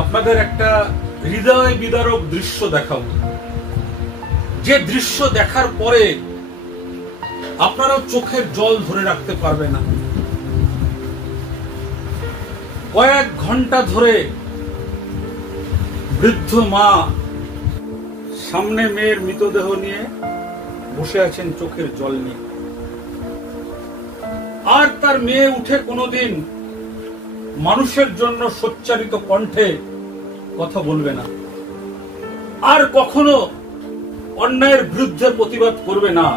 আপনাদের একটা হৃদয় বিদারক দৃশ্য দেখাবো, যে দৃশ্য দেখার পরে আপনারাও চোখের জল ধরে রাখতে পারবে না। কয়েক ঘন্টা ধরে বৃদ্ধ মা সামনে মেয়ের মৃতদেহ নিয়ে বসে আছেন চোখের জল নিয়ে। আর তার মেয়ে উঠে কোনোদিন মানুষের জন্য সোচ্চারিত কণ্ঠে কথা বলবে না, আর কখনো অন্যায়ের বিরুদ্ধে প্রতিবাদ করবে না,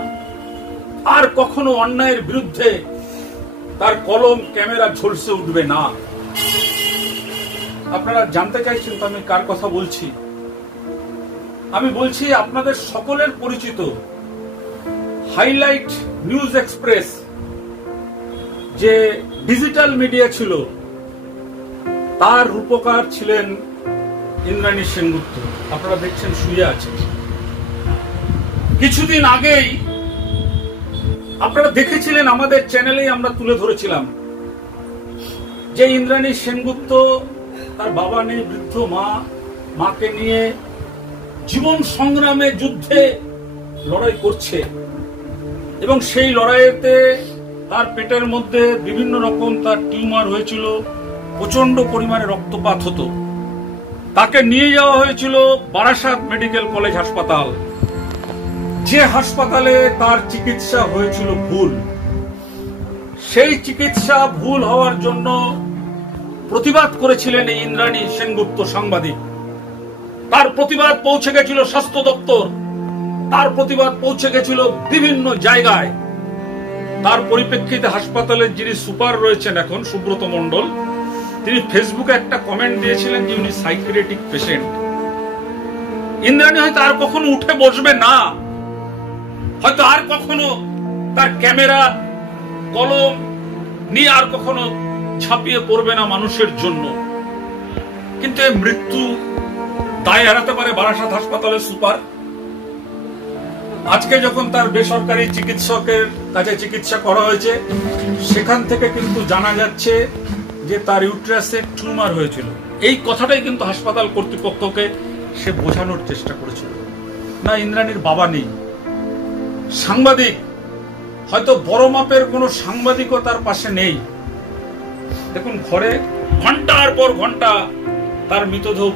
আর কখনো অন্যায়ের বিরুদ্ধে তার কলম ক্যামেরা ঝলসে উঠবে না। আপনারা জানতে চাইছেন তো আমি কার কথা বলছি? আমি বলছি আপনাদের সকলের পরিচিত হাইলাইট নিউজ এক্সপ্রেস, যে ডিজিটাল মিডিয়া ছিল, তার রূপকার ছিলেন ইন্দ্রাণী সেনগুপ্ত। আপনারা দেখছেন শুয়ে আছেন। কিছুদিন আগেই আপনারা দেখেছিলেন, আমাদের চ্যানেলেই আমরা তুলে ধরেছিলাম যে ইন্দ্রাণী সেনগুপ্ত তার বাবা নেই, বৃদ্ধ মাকে নিয়ে জীবন সংগ্রামে যুদ্ধে লড়াই করছে, এবং সেই লড়াইতে তার পেটের মধ্যে বিভিন্ন রকম তার টিউমার হয়েছিল, প্রচন্ড পরিমাণে রক্তপাত হতো। তাকে নিয়ে যাওয়া হয়েছিল বারাসাত মেডিকেল কলেজ হাসপাতাল, যে হাসপাতালে তার চিকিৎসা হয়েছিল ভুল। সেই চিকিৎসা ভুল হওয়ার জন্য প্রতিবাদ করেছিলেন এই ইন্দ্রাণী সেনগুপ্ত সাংবাদিক। তার প্রতিবাদ পৌঁছে গেছিল স্বাস্থ্য দপ্তর, তার প্রতিবাদ পৌঁছে গেছিল বিভিন্ন জায়গায়। তার পরিপ্রেক্ষিতে হাসপাতালের যিনি সুপার রয়েছেন এখন, সুব্রত মণ্ডল, তিনি ফেসবুকে একটা কমেন্ট দিয়েছিলেন যে উনি সাইকিয়াট্রিক পেশেন্ট। ইন্দ্রাণী হয়তো আর কখনো উঠে বসবে না, হয়তো আর কখনো তার ক্যামেরা কলম নিয়ে আর কখনো ছাপিয়ে পড়বে না মানুষের জন্য। কিন্তু এই মৃত্যু দায় এড়াতে পারে বারাসাত হাসপাতালের সুপার? আজকে যখন তার বেসরকারি চিকিৎসকের কাছে চিকিৎসা করা হয়েছে, সেখান থেকে কিন্তু জানা যাচ্ছে যে তার ইউট্রাসে টিউমার হয়েছিল। এই কথাটাই কিন্তু হাসপাতাল কর্তৃপক্ষকে সে বোঝানোর চেষ্টা করেছিল। না, ইন্দ্রাণীর বাবা নেই, সাংবাদিক, হয়তো বড় মাপের কোন সাংবাদিকও তার পাশে নেই। দেখুন, ঘরে ঘন্টার পর ঘন্টা তার মৃতদেহ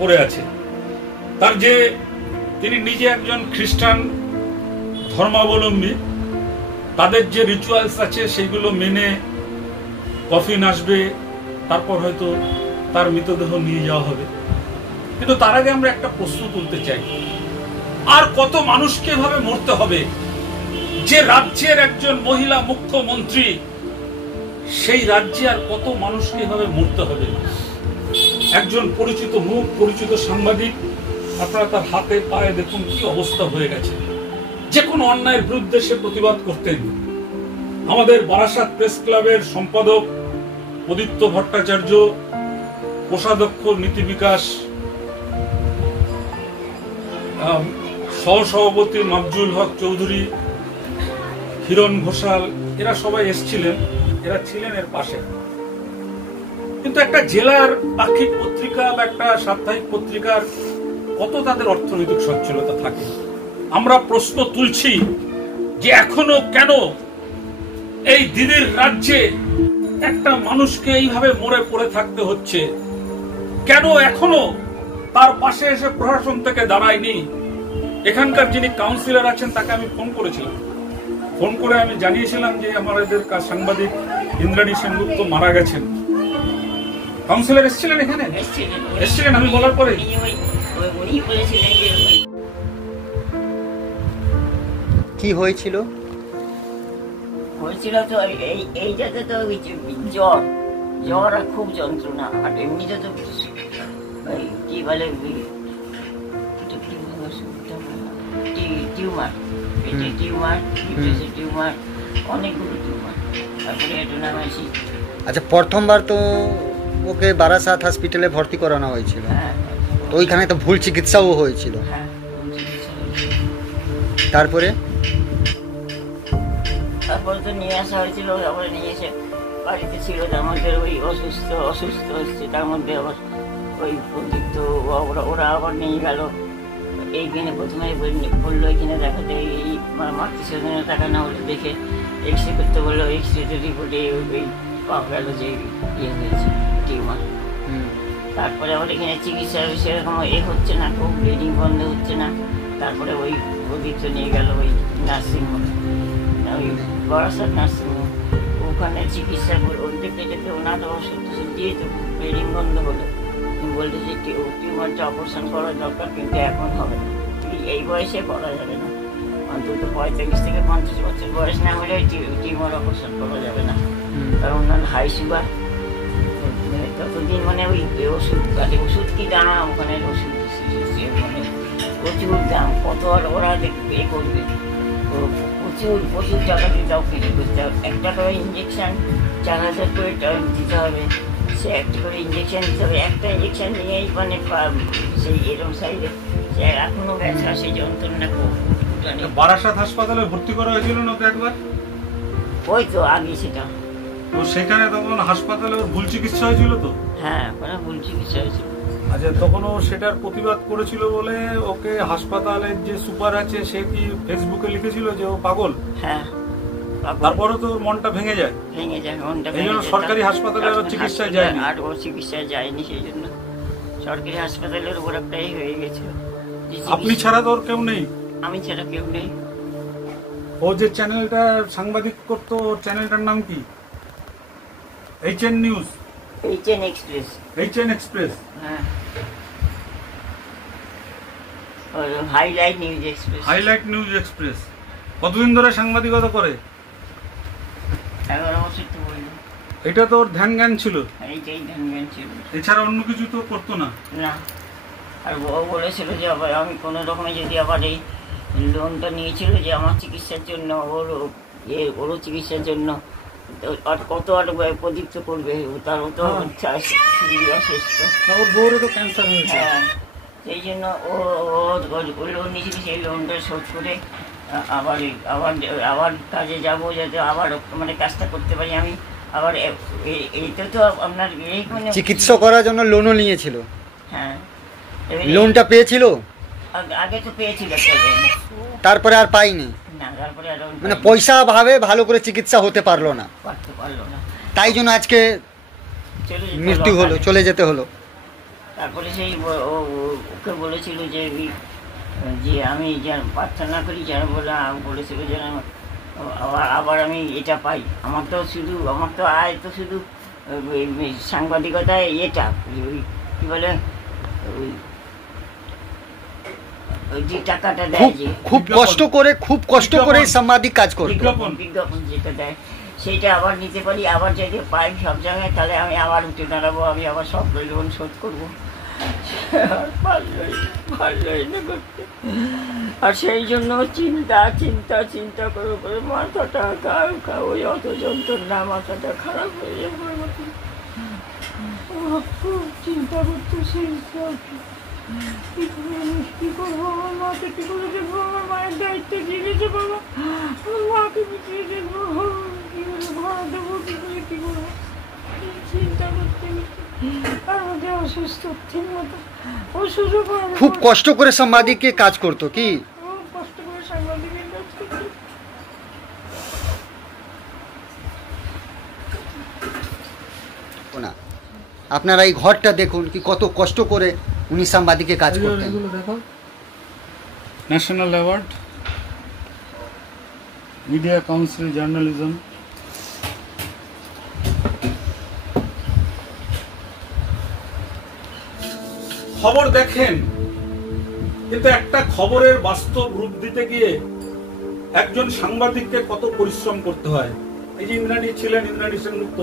পড়ে আছে। তার যে তিনি নিজে একজন খ্রিস্টান ধর্মাবলম্বী, তাদের যে রিচুয়ালস আছে সেগুলো মেনে কফিন আসবে, তারপর হয়তো তার মৃতদেহ নিয়ে যাওয়া হবে। কিন্তু তার আগে আমরা একটা প্রশ্ন তুলতে চাই, আর কত মানুষকে এভাবে মরতে হবে? যে রাজ্যের একজন মহিলা মুখ্যমন্ত্রী, সেই রাজ্যে আর কত মানুষকে এভাবে মরতে হবে? একজন পরিচিত মুখ, পরিচিত সাংবাদিক, আপনারা তার হাতে পায়ে দেখুন কি অবস্থা হয়ে গেছে। যে কোনো অন্যায়ের বিরুদ্ধে সে প্রতিবাদ করতেন। আমাদের বারাসাত প্রেস ক্লাবের সম্পাদক উদিত্য ভট্টাচার্য, কোষাধ্যক্ষ নীতি বিকাশ, সহসভাপতি মাফজুল হক চৌধুরী, হিরণ ঘোষাল, এরা সবাই এসেছিলেন, এরা ছিলেন এর পাশে। কিন্তু একটা জেলার পাক্ষিক পত্রিকা বা একটা সাপ্তাহিক পত্রিকার কত তাদের অর্থনৈতিক সচ্ছলতা থাকে? আমরা প্রশ্ন তুলছি যে এখনো কেন এই দিদির রাজ্যে একটা মানুষকে এইভাবে মরে পড়ে থাকতে হচ্ছে? কেন এখনো তার পাশে এসে প্রশাসন থেকে দাঁড়ায়নি? এখানকার যিনি কাউন্সিলর আছেন তাকে আমি ফোন করেছিলাম, ফোন করে আমি জানিয়েছিলাম যে আমাদের সাংবাদিক ইন্দ্রাণী সেনগুপ্ত মারা গেছেন। কাউন্সিলর এসেছিলেন এখানে? এসেছিলেন আমি বলার পরে? কি হয়েছিল? হয়েছিল তো এইটাতে তো জ্বর, জ্বর আর খুব যন্ত্রণা, আর এমনিতে তো কি বলে টিউমার, পেটে টিউমার, টিউমার, অনেকগুলো টিউমার, তারপরে অ্যাডেনোমাইসি। আচ্ছা, প্রথমবার তো ওকে বারাসাত হসপিটালে ভর্তি করানো হয়েছিল। হ্যাঁ, তো ওইখানে তো ভুল চিকিৎসাও হয়েছিল। হ্যাঁ, তারপরে তো নিয়ে আসা হয়েছিল। তারপরে নিয়ে এসে বাড়িতে ছিল, তার মধ্যে ওই অসুস্থ হচ্ছে, তার মধ্যে আবার ওই প্রদীপ্ত ওরা আবার নিয়ে গেল এইখানে। প্রথমে বললো এইখানে দেখাতে, এই মাতৃস্বজনের টাকা না হলে দেখে এক্স রে করতে বললো। এক্স রে রিপোর্টে ওই পাওয়া গেল যে ইয়ে হয়েছে, টিউমার। তারপরে আবার এখানে চিকিৎসা সেরকম হচ্ছে না, খুব ব্লিডিং বন্ধ হচ্ছে না। তারপরে ওই প্রদীপ্ত নিয়ে গেল ওই নার্সিংহোম, ওই বারাসাত নার্সিংহোম। ওখানে চিকিৎসা ওদের পেটেতে ওনার ওষুধ দিয়ে তো ব্লিডিং বন্ধ হলো। বলতে যে টিউমারটা অপারেশন করা দরকার, কিন্তু এখন হবে না, এই বয়সে করা যাবে না। অন্তত 45 থেকে 50 বছর বয়স না হলে টিউমার অপারেশন করা যাবে না, কারণ ওনার হাই সুগার। ততদিন মানে ওই ওষুধ কি দাম, ওখানে ওষুধ মানে প্রচুর দাম, কত আর ওরা এ করবে, প্রচুর টাকা দিয়ে তাও কিনে করতে হবে। একটা করে ইঞ্জেকশন 4000 করে দিতে হবে, সে একটা করে ইঞ্জেকশন দিতে হবে। একটা ইঞ্জেকশন নিয়েই মানে সেই এরকম সাইডে এখনো ব্যথা, সেই যন্ত্রণা। বারাসাত হাসপাতালে ভর্তি করা হয়েছিল না একবার? ওই তো আগে সেটা, তো সেখানে তখন হাসপাতালে ওর ভুল চিকিৎসা হয়েছিল তো? হ্যাঁ, ওখানে ভুল চিকিৎসা হয়েছিল। আচ্ছা, তখন ও সেটার প্রতিবাদ করেছিল বলে ওকে হাসপাতালের যে সুপার আছে সে কি ফেসবুকে লিখেছিল যে ও পাগল? হ্যাঁ, তারপরে তো মনটা ভেঙে যায়, মনটা এই জন্য সরকারি হাসপাতালে আর চিকিৎসায় যায়নি। আর ও চিকিৎসায় যায়নি, সেই জন্য সরকারি হাসপাতালের উপর একটাই হয়ে গেছিল। আপনি ছাড়া তো ওর কেউ নেই? আমি ছাড়া কেউ নেই। ও যে চ্যানেলটা সাংবাদিক করতো, ওর চ্যানেলটার নাম কি? HN news, HN express. HN express, হ্যাঁ, highlight news express. Highlight news express. কতদিন ধরে সাংবাদিকতা করে? 11 বছর তো বললো। এটা তো ওর ধ্যান জ্ঞান ছিল, এইটাই ধ্যান জ্ঞান ছিল, এছাড়া অন্য কিছু তো করতো না। না, আর ও বলেছিল যে আবার আমি কোনো রকমে যদি আবার এই লোনটা নিয়েছিল যে আমার চিকিৎসার জন্য, ওরও চিকিৎসার জন্য, আর কত আর প্রদীপ্ত করবে, তারও তো অসুস্থ, ওর বউরও তো ক্যান্সার হয়েছে। হ্যাঁ, সেই জন্য ও লোন নিয়েছিল, সেই লোনটা শোধ করে আবার কাজে যাব, যাতে আবার মানে কাজটা করতে পারি আমি। আবার এইটা তো আপনার চিকিৎসা করার জন্য লোনও নিয়েছিল। হ্যাঁ, লোনটা পেয়েছিল? আগে তো পেয়েছিল একটা লোন, তারপরে আর পাইনি। না, তারপরে আর মানে পয়সা অভাবে ভালো করে চিকিৎসা হতে পারলো না, তাই জন্য আজকে মৃত্যু হলো, চলে যেতে হলো। তারপরে সেই ওকে বলেছিল যে আমি যেন প্রার্থনা করি, যেন বলেছিল যেন আবার আমি এটা পাই। আমার তো আয় তো শুধু সাংবাদিকতায় এটা কি বলে ওই যে টাকাটা দেয়, যে খুব কষ্ট করে সাংবাদিক কাজ করে বিজ্ঞাপন যেটা দেয়, সেইটা আবার নিতে পারি, আবার যদি পাই সব জায়গায়, তাহলে আমি আবার উঠে দাঁড়াবো, আমি আবার সব লোন শোধ করবো। আর সেই জন্য চিন্তা করে মাথাটা ওই অত যন্ত্রণা, মাথাটা খারাপ হয়ে যাবে, খুব চিন্তা করতেছি কি করবো, আমার মাকে কি করে দেখবো, আমার মায়ের দায়িত্বে দিয়ে গেছে বাবা, আমার মাকে পিছিয়ে দেখবো, কি করে ভাড়া দেবো, কি করে কি করবো, চিন্তা করতে তার মধ্যে অসুস্থ ঠিক মতো ও সুযোগ। খুব কষ্ট করে সাংবাদিককে কাজ করতো, কি কষ্ট করে সাংবাদিকের কাজ করতো। না, আপনারা এই ঘরটা দেখুন কি কত কষ্ট করে উনি সাংবাদিকে কাজ করতেন। National award, media council journalism. খবর দেখেন, কিন্তু একটা খবরের বাস্তব রূপ দিতে গিয়ে একজন সাংবাদিককে কত পরিশ্রম করতে হয়। এই যে ইন্দ্রাণী ছিলেন, ইন্দ্রাণী সেনগুপ্ত,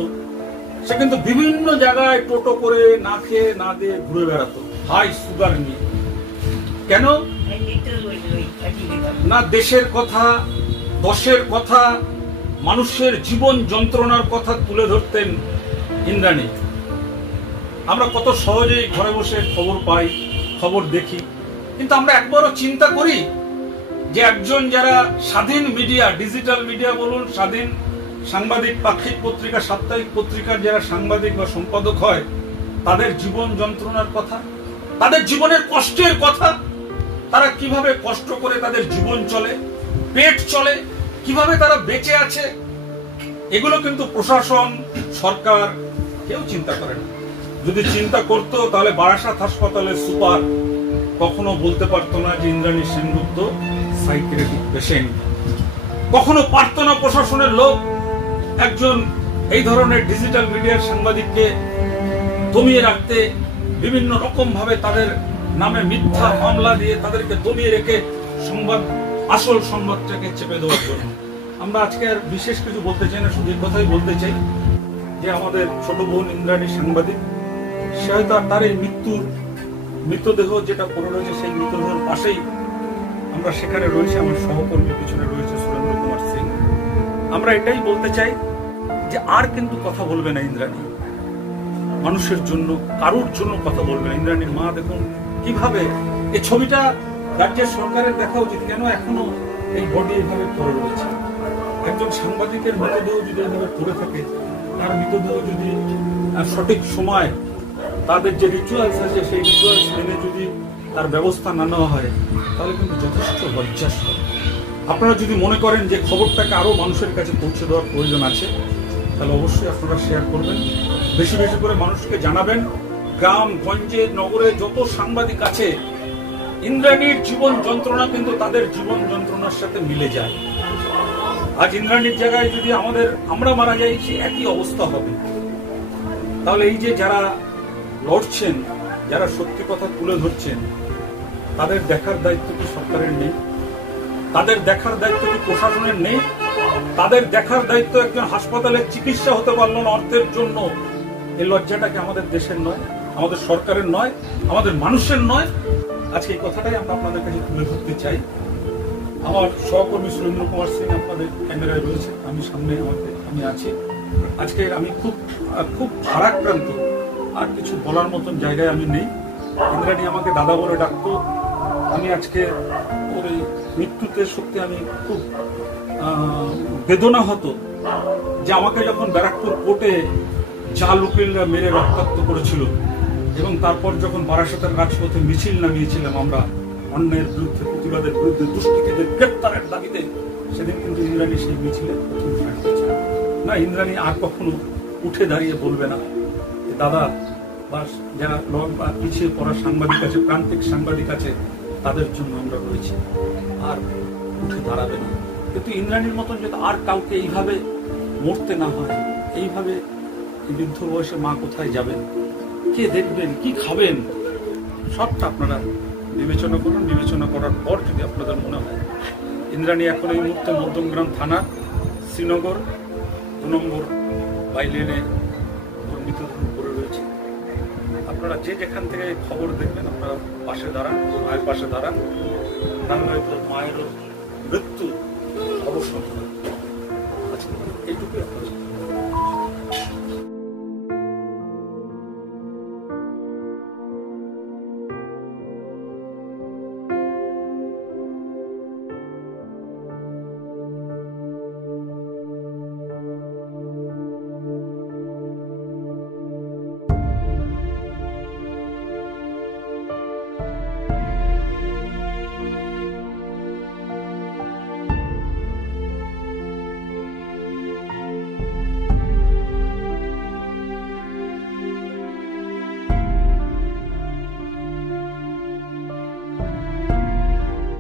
সে কিন্তু বিভিন্ন জায়গায় টোটো করে না খেয়ে না দিয়ে ঘুরে বেড়াতো, হাই সুগার নিয়ে। কেন? না দেশের কথা, দশের কথা, মানুষের জীবন যন্ত্রণার কথা তুলে ধরতেন ইন্দ্রাণী। আমরা কত সহজেই ঘরে বসে খবর পাই, খবর দেখি, কিন্তু আমরা একবারও চিন্তা করি যে একজন যারা স্বাধীন মিডিয়া, ডিজিটাল মিডিয়া বলুন, স্বাধীন সাংবাদিক, পাক্ষিক পত্রিকা, সাপ্তাহিক পত্রিকার যারা সাংবাদিক বা সম্পাদক হয়, তাদের জীবন যন্ত্রণার কথা, তাদের জীবনের কষ্টের কথা, তারা কিভাবে কষ্ট করে তাদের জীবন চলে, পেট চলে, কিভাবে তারা বেঁচে আছে, এগুলো কিন্তু প্রশাসন, সরকার কেউ চিন্তা করে না। যদি চিন্তা করতো তাহলে বারাসাত হাসপাতালের সুপার কখনো বলতে পারতো না যে ইন্দ্রাণী সেনগুপ্ত সাইকিয়াট্রিক পেশেন্ট। কখনো পারতো না প্রশাসনের লোক একজন এই ধরনের ডিজিটাল মিডিয়ার সাংবাদিককে দমিয়ে রাখতে, বিভিন্ন রকম ভাবে তাদের নামে মিথ্যা মামলা দিয়ে তাদেরকে দমিয়ে রেখে সংবাদ, আসল সংবাদটাকে চেপে দেওয়ার জন্য। আমরা আজকে আর বিশেষ কিছু বলতে চাই না, শুধু এই কথাই বলতে চাই যে আমাদের ছোট বোন ইন্দ্রাণী সাংবাদিক, সে হয়তো তার এই মৃতদেহ যেটা পড়ে রয়েছে সেই মৃতদেহের পাশেই আমরা সেখানে রয়েছে, আমার সহকর্মী পিছনে রয়েছে সুরেন্দ্র কুমার সিং। আমরা এটাই বলতে চাই যে আর কিন্তু কথা বলবে না ইন্দ্রাণী, মানুষের জন্য, কারোর জন্য কথা বলবে না। ইন্দ্রাণীর মা দেখুন কিভাবে, এই ছবিটা রাজ্যের সরকারের দেখা উচিত, কেন এখনো এই বডি এইভাবে পড়ে রয়েছে। একজন সাংবাদিকের মৃতদেহ যদি এইভাবে পড়ে থাকে, তার মৃতদেহ যদি সঠিক সময় তাদের যে রিচুয়ালস আছে সেই রিচুয়ালস মেনে যদি তার ব্যবস্থা না নেওয়া হয়, তাহলে কিন্তু যথেষ্ট লজ্জাস্কর। আপনারা যদি মনে করেন যে খবরটাকে আরো মানুষের কাছে পৌঁছে দেওয়ার প্রয়োজন আছে, তাহলে অবশ্যই আপনারা শেয়ার করবেন, বেশি বেশি করে মানুষকে জানাবেন। গ্রাম গঞ্জে নগরে যত সাংবাদিক আছে, ইন্দ্রাণীর জীবন যন্ত্রণা কিন্তু তাদের জীবন যন্ত্রণার সাথে মিলে যায়। আজ ইন্দ্রাণীর জায়গায় যদি আমরা মারা যাই, সে একই অবস্থা হবে। তাহলে এই যে যারা লড়ছেন, যারা সত্যি কথা তুলে ধরছেন, তাদের দেখার দায়িত্ব কি সরকারের নেই? তাদের দেখার দায়িত্ব কি প্রশাসনের নেই? তাদের দেখার দায়িত্ব একজন হাসপাতালে চিকিৎসা হতে পারল না অর্থের জন্য, এই লজ্জাটাকে আমাদের দেশের নয়, আমাদের সরকারের নয়, আমাদের মানুষের নয়? আজকে এই কথাটাই আমরা আপনাদের কাছে তুলে ধরতে চাই। আমার সহকর্মী সুরেন্দ্র কুমার সিং আপনাদের ক্যামেরায় রয়েছে, আমি সামনে আমি আছি। আজকে আমি খুব ভারাক্রান্ত, আর কিছু বলার মতন জায়গায় আমি নেই। ইন্দ্রাণী আমাকে দাদা বলে ডাকতো। আমি আজকে ওর এই মৃত্যুতে সত্যি আমি খুব বেদনা হতো যে আমাকে যখন ব্যারাকপুর কোর্টে জাল উকিলরা মেরে রক্তাক্ত করেছিল, এবং তারপর যখন বারাসাতের রাজপথে মিছিল নামিয়েছিলাম আমরা অন্যায়ের বিরুদ্ধে, প্রতিবাদের বিরুদ্ধে, দুষ্কৃতীদের গ্রেপ্তারের দাবিতে, সেদিন কিন্তু ইন্দ্রাণী সেই মিছিলে না। ইন্দ্রাণী আর কখনো উঠে দাঁড়িয়ে বলবে না দাদা বা যারা পিছিয়ে পড়া সাংবাদিক আছে, প্রান্তিক সাংবাদিক আছে, তাদের জন্য আমরা রয়েছি, আর উঠে দাঁড়াবে না। কিন্তু ইন্দ্রাণীর মতন যদি আর কাউকে এইভাবে মরতে না হয়, এইভাবে বৃদ্ধ বয়সে মা কোথায় যাবেন, কে দেখবেন, কি খাবেন, সবটা আপনারা বিবেচনা করুন। বিবেচনা করার পর যদি আপনাদের মনে হয় ইন্দ্রাণী এখন এই মুহূর্তে মধ্যমগ্রাম থানা, শ্রীনগর 2 নম্বর বাইলেনে মৃতদেহ পড়ে রয়েছে। আপনারা যে যেখান থেকে খবর দেখবেন, আপনারা পাশে দাঁড়ান, মায়ের পাশে দাঁড়ান, না হলে মায়েরও মৃত্যু অবশ্যই।